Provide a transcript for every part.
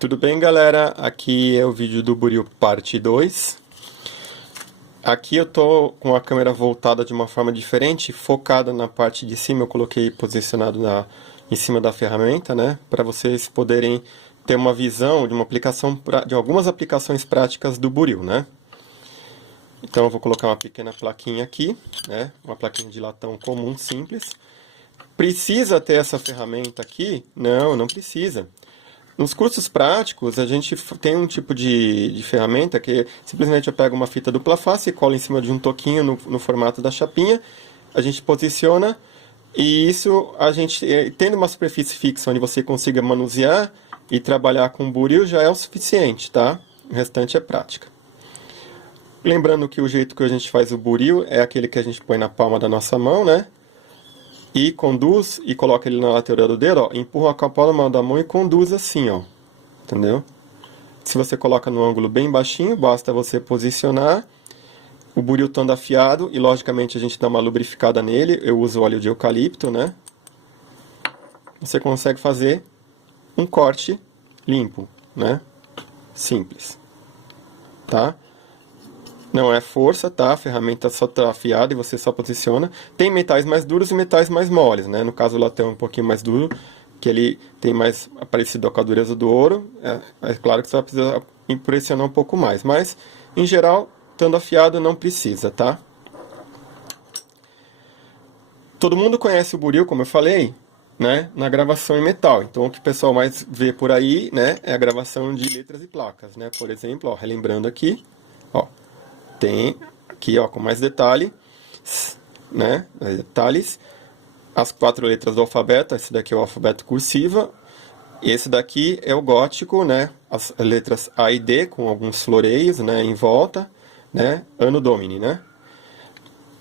Tudo bem, galera? Aqui é o vídeo do Buril parte 2. Aqui eu tô com a câmera voltada de uma forma diferente, focada na parte de cima. Eu coloquei posicionado em cima da ferramenta, né? Para vocês poderem ter uma visão de uma aplicação, de algumas aplicações práticas do Buril, né? Então eu vou colocar uma pequena plaquinha aqui, né? Uma plaquinha de latão comum, simples. Precisa ter essa ferramenta aqui? Não, não precisa. Nos cursos práticos, a gente tem um tipo de ferramenta que simplesmente eu pego uma fita dupla face e colo em cima de um toquinho no formato da chapinha, a gente posiciona e isso, a gente tendo uma superfície fixa onde você consiga manusear e trabalhar com buril já é o suficiente, tá? O restante é prática. Lembrando que o jeito que a gente faz o buril é aquele que a gente põe na palma da nossa mão, né? E conduz, e coloca ele na lateral do dedo, ó, empurra com a palma da mão e conduz assim, ó, entendeu? Se você coloca no ângulo bem baixinho, basta você posicionar o buril estando afiado, e logicamente a gente dá uma lubrificada nele, eu uso óleo de eucalipto, né? Você consegue fazer um corte limpo, né? Simples, tá? Não é força, tá? A ferramenta só está afiada e você só posiciona. Tem metais mais duros e metais mais moles, né? No caso o latão é um pouquinho mais duro, que ele tem mais parecido com a dureza do ouro. É claro que você vai precisar impressionar um pouco mais, mas em geral, estando afiado não precisa, tá? Todo mundo conhece o buril, como eu falei, né? Na gravação em metal. Então o que o pessoal mais vê por aí, né? É a gravação de letras e placas, né? Por exemplo, ó, relembrando aqui, ó. Tem aqui, ó, com mais detalhe, né? Detalhes, as 4 letras do alfabeto. Esse daqui é o alfabeto cursiva. Esse daqui é o gótico, né? As letras A e D com alguns floreios, né? Em volta, né? Anno Domini, né?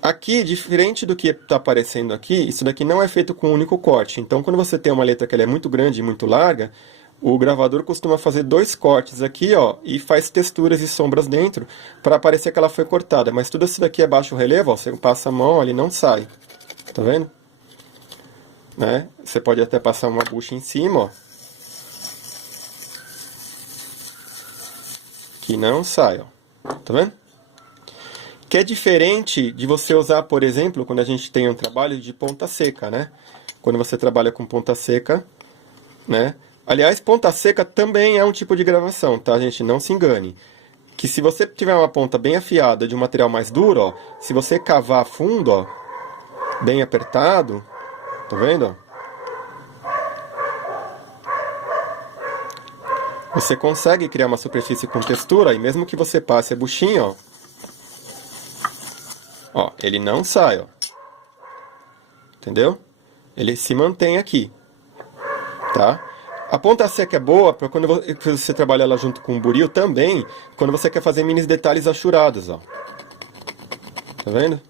Aqui, diferente do que está aparecendo aqui, isso daqui não é feito com um único corte. Então, quando você tem uma letra que ela é muito grande e muito larga, o gravador costuma fazer 2 cortes aqui, ó, e faz texturas e sombras dentro para parecer que ela foi cortada. Mas tudo isso daqui é baixo relevo, ó, você passa a mão ali não sai. Tá vendo? Né? Você pode até passar uma bucha em cima, ó, que não sai, ó. Tá vendo? Que é diferente de você usar, por exemplo, quando a gente tem um trabalho de ponta seca, né? Quando você trabalha com ponta seca, né? Aliás, ponta seca também é um tipo de gravação, tá, gente? Não se engane. Que se você tiver uma ponta bem afiada de um material mais duro, ó, se você cavar fundo, ó, bem apertado, tá vendo? Você consegue criar uma superfície com textura, e mesmo que você passe a buchinha, ó, ele não sai, ó. Entendeu? Ele se mantém aqui, tá? A ponta seca é boa para quando você trabalha ela junto com o buril também, quando você quer fazer mini detalhes achurados, ó. Tá vendo?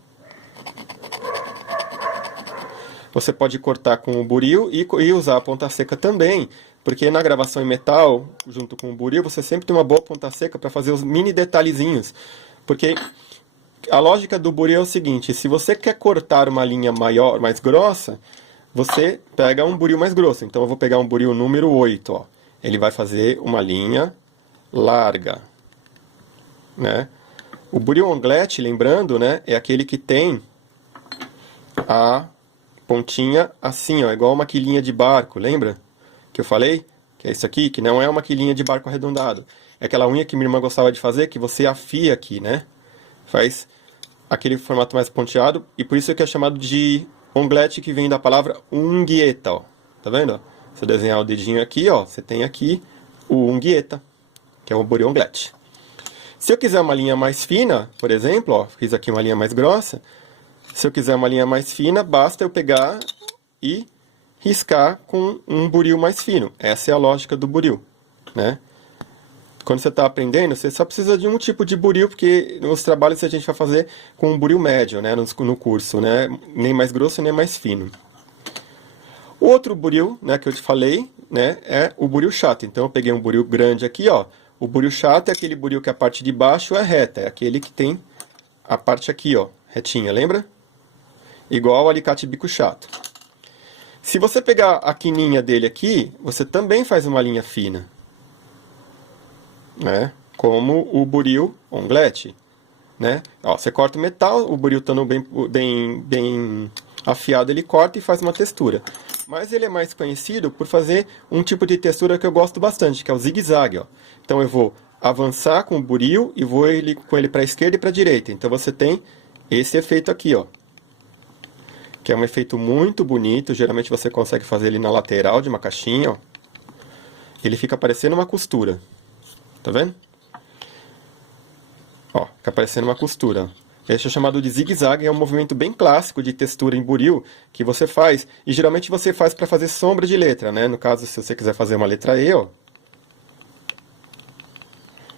Você pode cortar com o buril e usar a ponta seca também, porque na gravação em metal, junto com o buril, você sempre tem uma boa ponta seca para fazer os mini detalhezinhos. Porque a lógica do buril é o seguinte: se você quer cortar uma linha maior, mais grossa, você pega um buril mais grosso. Então eu vou pegar um buril número 8, ó. Ele vai fazer uma linha larga, né? O buril onglete, lembrando, né, é aquele que tem a pontinha assim, ó, igual uma quilhinha de barco, lembra? Que eu falei? Que é isso aqui, que não é uma quilhinha de barco arredondado. É aquela unha que minha irmã gostava de fazer, que você afia aqui, né? Faz aquele formato mais ponteado, e por isso que é chamado de onglete, que vem da palavra unghieta, ó. Tá vendo? Se eu desenhar o dedinho aqui, ó, você tem aqui o unghieta, que é o buril onglete. Se eu quiser uma linha mais fina, por exemplo, ó, fiz aqui uma linha mais grossa. Se eu quiser uma linha mais fina, basta eu pegar e riscar com um buril mais fino. Essa é a lógica do buril, né? Quando você está aprendendo, você só precisa de um tipo de buril, porque os trabalhos a gente vai fazer com um buril médio, né, no curso, né, nem mais grosso nem mais fino. O outro buril, né, que eu te falei, né, é o buril chato. Então eu peguei um buril grande aqui, ó. O buril chato é aquele buril que a parte de baixo é reta, é aquele que tem a parte aqui, ó, retinha, lembra? Igual o alicate bico chato. Se você pegar a quininha dele aqui, você também faz uma linha fina. né? Como o buril onglete, né? Ó, você corta o metal, o buril estando bem afiado, ele corta e faz uma textura. Mas ele é mais conhecido por fazer um tipo de textura que eu gosto bastante, que é o zigue-zague, ó. Então eu vou avançar com o buril e vou com ele para a esquerda e para a direita. Então você tem esse efeito aqui, ó. Que é um efeito muito bonito, geralmente você consegue fazer ele na lateral de uma caixinha, ó. Ele fica parecendo uma costura. Tá vendo? Ó, fica parecendo uma costura. Esse é chamado de zigue-zague, é um movimento bem clássico de textura em buril que você faz, e geralmente você faz para fazer sombra de letra, né? No caso, se você quiser fazer uma letra E, ó,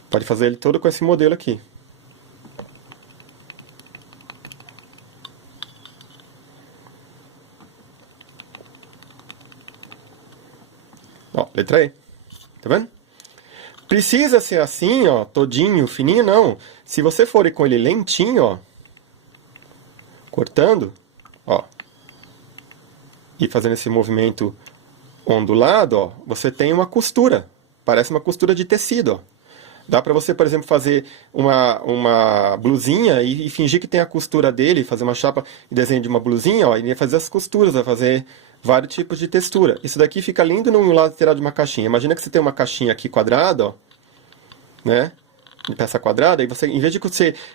pode fazer ele todo com esse modelo aqui. Ó, letra E. Tá vendo? Precisa ser assim, ó, todinho, fininho, não. Se você for com ele lentinho, ó, cortando, ó, e fazendo esse movimento ondulado, ó, você tem uma costura. Parece uma costura de tecido, ó. Dá pra você, por exemplo, fazer uma blusinha e fingir que tem a costura dele, fazer uma chapa e desenho de uma blusinha, ó, e fazer as costuras, vai fazer vários tipos de textura. Isso daqui fica lindo no lateral de uma caixinha. Imagina que você tem uma caixinha aqui quadrada, ó, né? De peça quadrada, e você, em vez de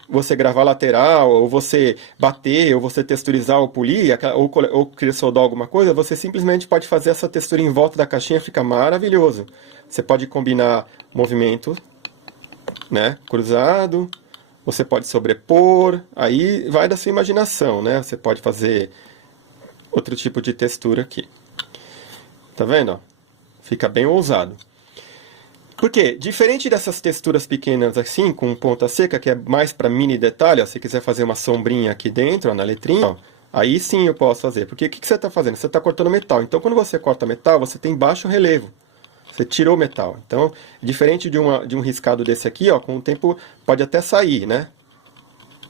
você gravar lateral, ou você bater, ou você texturizar ou polir, ou querer soldar alguma coisa, você simplesmente pode fazer essa textura em volta da caixinha, fica maravilhoso. Você pode combinar movimento, né, cruzado, você pode sobrepor, aí vai da sua imaginação, né? Você pode fazer outro tipo de textura aqui. Tá vendo? Ó? Fica bem ousado. Por quê? Diferente dessas texturas pequenas assim, com ponta seca, que é mais para mini detalhe, ó, se quiser fazer uma sombrinha aqui dentro, ó, na letrinha, ó, aí sim eu posso fazer. Porque o que você está fazendo? Você está cortando metal. Então, quando você corta metal, você tem baixo relevo. Você tirou o metal. Então, diferente de um riscado desse aqui, ó, com o tempo pode até sair, né?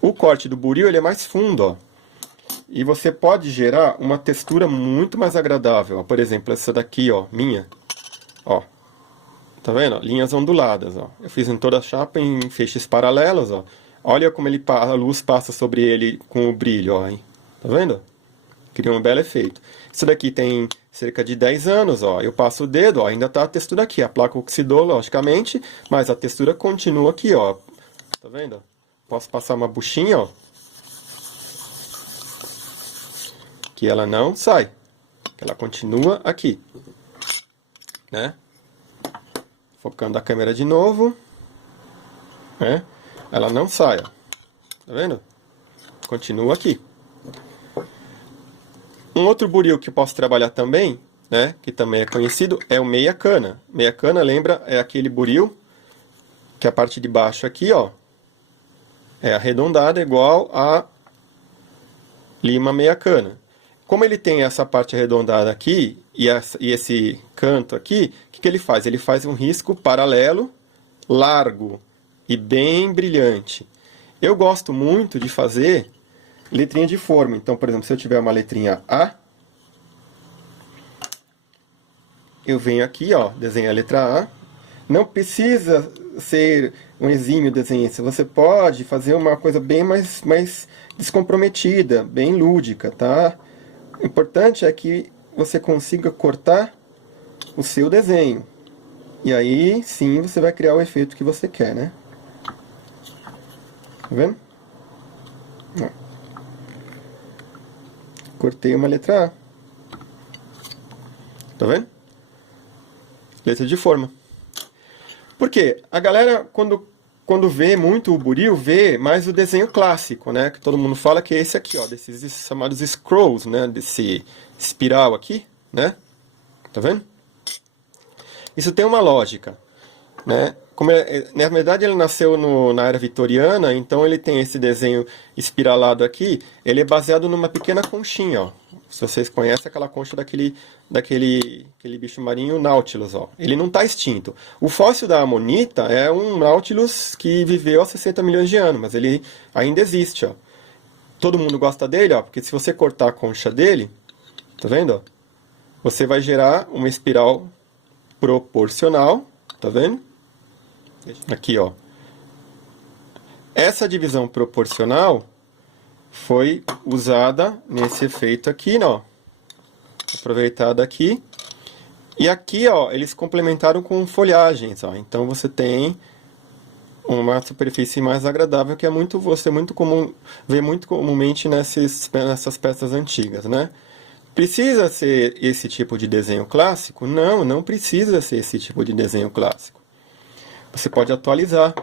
O corte do buril, ele é mais fundo, ó. E você pode gerar uma textura muito mais agradável. Ó. Por exemplo, essa daqui, ó, minha. Ó. Tá vendo? Linhas onduladas, ó. Eu fiz em toda a chapa em feixes paralelos, ó. Olha como a luz passa sobre ele com o brilho, ó. Hein? Tá vendo? Cria um belo efeito. Isso daqui tem cerca de 10 anos, ó. Eu passo o dedo, ó, ainda tá a textura aqui. A placa oxidou, logicamente, mas a textura continua aqui, ó. Tá vendo? Posso passar uma buchinha, ó. Que ela não sai. Ela continua aqui. Né? Focando a câmera de novo. Né? Ela não sai, ó. Tá vendo? Continua aqui. Um outro buril que eu posso trabalhar também, né, que também é conhecido, é o meia cana. Meia cana, lembra, é aquele buril que a parte de baixo aqui, ó, é arredondada igual a lima meia cana. Como ele tem essa parte arredondada aqui e esse canto aqui, o que ele faz? Ele faz um risco paralelo, largo e bem brilhante. Eu gosto muito de fazer letrinha de forma. Então, por exemplo, se eu tiver uma letrinha A, eu venho aqui, ó, desenho a letra A. Não precisa ser um exímio desenhista. Você pode fazer uma coisa bem mais descomprometida, bem lúdica, tá? O importante é que você consiga cortar o seu desenho. E aí, sim, você vai criar o efeito que você quer, né? Tá vendo? Ó. Cortei uma letra A. Tá vendo? Letra de forma. Por quê? A galera, quando vê muito o buril, vê mais o desenho clássico, né? Que todo mundo fala que é esse aqui, ó. Desses chamados scrolls, né? Desse espiral aqui, né? Tá vendo? Isso tem uma lógica, né? Na verdade, ele nasceu na era vitoriana, então ele tem esse desenho espiralado aqui. Ele é baseado numa pequena conchinha, ó. Se vocês conhecem aquela concha daquele bicho marinho Nautilus, ó. Ele não está extinto. O fóssil da Amonita é um Nautilus que viveu há 60 milhões de anos, mas ele ainda existe, ó. Todo mundo gosta dele, ó, porque se você cortar a concha dele, tá vendo, ó? Você vai gerar uma espiral proporcional, tá vendo? Aqui, ó. Essa divisão proporcional foi usada nesse efeito aqui, ó. Aproveitada aqui. E aqui, ó, eles complementaram com folhagens, ó. Então você tem uma superfície mais agradável, que é você muito comum, vê muito comumente nessas peças antigas, né? Precisa ser esse tipo de desenho clássico? Não, não precisa ser esse tipo de desenho clássico. Você pode atualizar.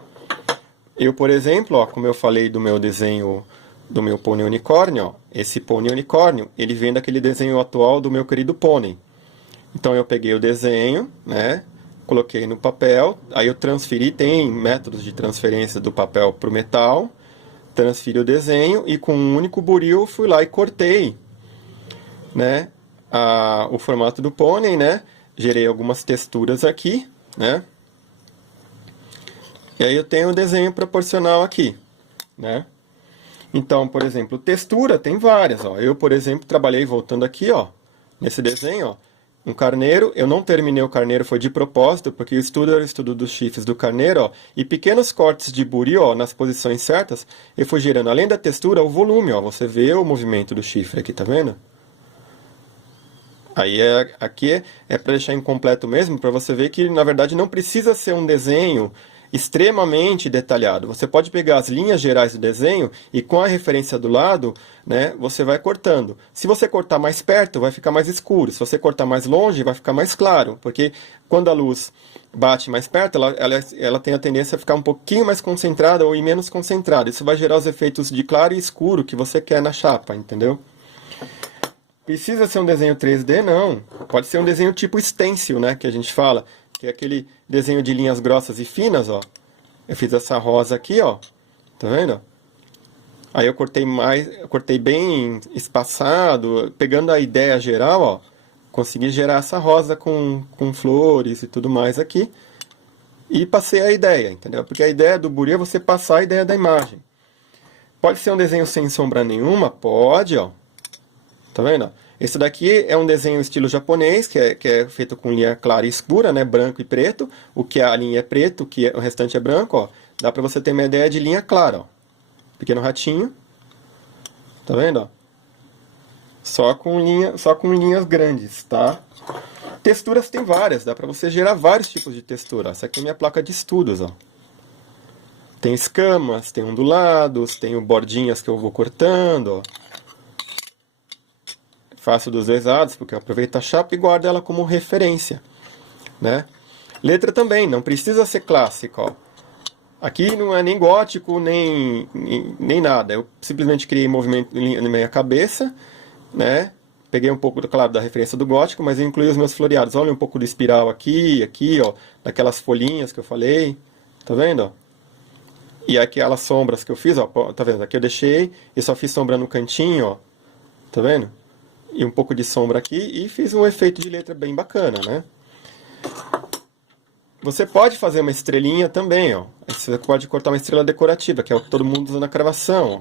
Eu, por exemplo, ó, como eu falei do meu desenho do meu pônei unicórnio, ó, esse pônei unicórnio, ele vem daquele desenho atual do meu querido pônei. Então eu peguei o desenho, né, coloquei no papel, aí eu transferi, tem métodos de transferência do papel para o metal, transferi o desenho e com um único buril fui lá e cortei, né, o formato do pônei, né, gerei algumas texturas aqui, né, e aí eu tenho o desenho proporcional aqui, né. Então, por exemplo, textura tem várias, ó. Eu, por exemplo, trabalhei voltando aqui, ó, nesse desenho, ó, um carneiro. Eu não terminei o carneiro, foi de propósito, porque o estudo era o estudo dos chifres do carneiro, ó, e pequenos cortes de buri, ó, nas posições certas, eu fui gerando, além da textura, o volume, ó. Você vê o movimento do chifre aqui, tá vendo? Aí aqui é para deixar incompleto mesmo, para você ver que, na verdade, não precisa ser um desenho extremamente detalhado. Você pode pegar as linhas gerais do desenho e com a referência do lado, né, você vai cortando. Se você cortar mais perto, vai ficar mais escuro. Se você cortar mais longe, vai ficar mais claro. Porque quando a luz bate mais perto, ela tem a tendência a ficar um pouquinho mais concentrada ou menos concentrada. Isso vai gerar os efeitos de claro e escuro que você quer na chapa, entendeu? Precisa ser um desenho 3D? Não. Pode ser um desenho tipo stencil, né, que a gente fala. Que é aquele desenho de linhas grossas e finas, ó. Eu fiz essa rosa aqui, ó. Tá vendo? Aí eu cortei bem espaçado, pegando a ideia geral, ó. Consegui gerar essa rosa com flores e tudo mais aqui. E passei a ideia, entendeu? Porque a ideia do buri é você passar a ideia da imagem. Pode ser um desenho sem sombra nenhuma? Pode, ó. Tá vendo? Esse daqui é um desenho estilo japonês, que é feito com linha clara e escura, né? Branco e preto. O que a linha é preto, o restante é branco, ó. Dá pra você ter uma ideia de linha clara, ó. Pequeno ratinho. Tá vendo, ó? Só com linhas grandes, tá? Texturas tem várias, dá pra você gerar vários tipos de textura. Essa aqui é minha placa de estudos, ó. Tem escamas, tem ondulados, tem bordinhas que eu vou cortando, ó. Faço dos dois lados, porque eu aproveito a chapa e guardo ela como referência, né? Letra também, não precisa ser clássica, ó. Aqui não é nem gótico, nem nada. Eu simplesmente criei movimento na minha cabeça, né? Peguei um pouco, claro, da referência do gótico, mas eu incluí os meus floreados. Olha um pouco do espiral aqui, ó, daquelas folhinhas que eu falei, tá vendo, ó? E aquelas sombras que eu fiz, ó, tá vendo? Aqui eu deixei e só fiz sombra no cantinho, ó, tá vendo? E um pouco de sombra aqui, e fiz um efeito de letra bem bacana, né? Você pode fazer uma estrelinha também, ó. Você pode cortar uma estrela decorativa, que é o que todo mundo usa na cravação, ó.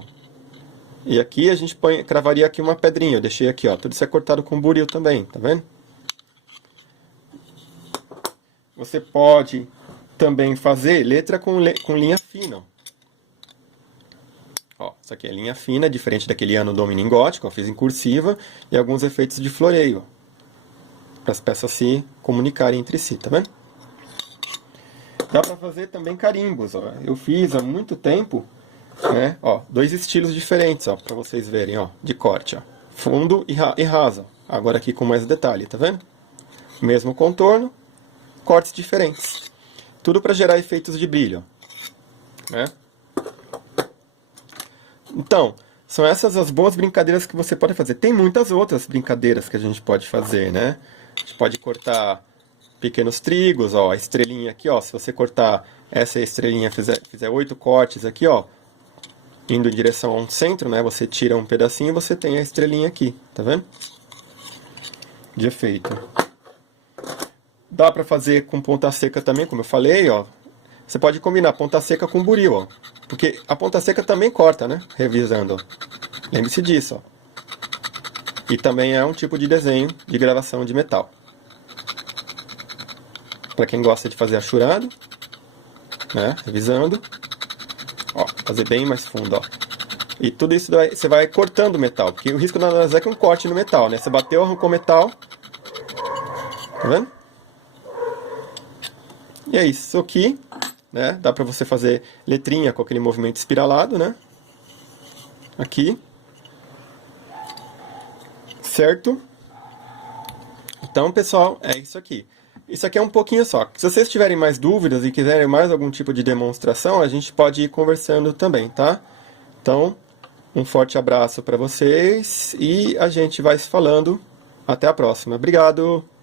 E aqui a gente cravaria aqui uma pedrinha, eu deixei aqui, ó. Tudo isso é cortado com buril também, tá vendo? Você pode também fazer letra com linha fina, ó. Ó, isso aqui é linha fina, diferente daquele ano domínio em gótico, ó, fiz em cursiva e alguns efeitos de floreio, para as peças se comunicarem entre si, tá vendo? Dá para fazer também carimbos, ó. Eu fiz há muito tempo, né? Ó, dois estilos diferentes, ó, para vocês verem, ó, de corte, ó. Fundo e raso. Agora aqui com mais detalhe, tá vendo? Mesmo contorno, cortes diferentes. Tudo para gerar efeitos de brilho, né? Então, são essas as boas brincadeiras que você pode fazer. Tem muitas outras brincadeiras que a gente pode fazer, né? A gente pode cortar pequenos trigos, ó, a estrelinha aqui, ó. Se você cortar essa estrelinha, fizer 8 cortes aqui, ó, indo em direção a um centro, né? Você tira um pedacinho e você tem a estrelinha aqui, tá vendo? De efeito. Dá pra fazer com ponta seca também, como eu falei, ó. Você pode combinar ponta seca com buril, ó. Porque a ponta seca também corta, né? Revisando, ó. Lembre-se disso, ó. E também é um tipo de desenho de gravação de metal. Para quem gosta de fazer achurado. né? Revisando. Ó, fazer bem mais fundo, ó. E tudo isso você vai cortando o metal, porque o risco da nada é que um corte no metal, né? Você bateu, arrancou o metal. Tá vendo? E é isso aqui, né? Dá pra você fazer letrinha com aquele movimento espiralado, né? Aqui. Certo? Então, pessoal, é isso aqui. Isso aqui é um pouquinho só. Se vocês tiverem mais dúvidas e quiserem mais algum tipo de demonstração, a gente pode ir conversando também, tá? Então, um forte abraço para vocês e a gente vai se falando. Até a próxima. Obrigado!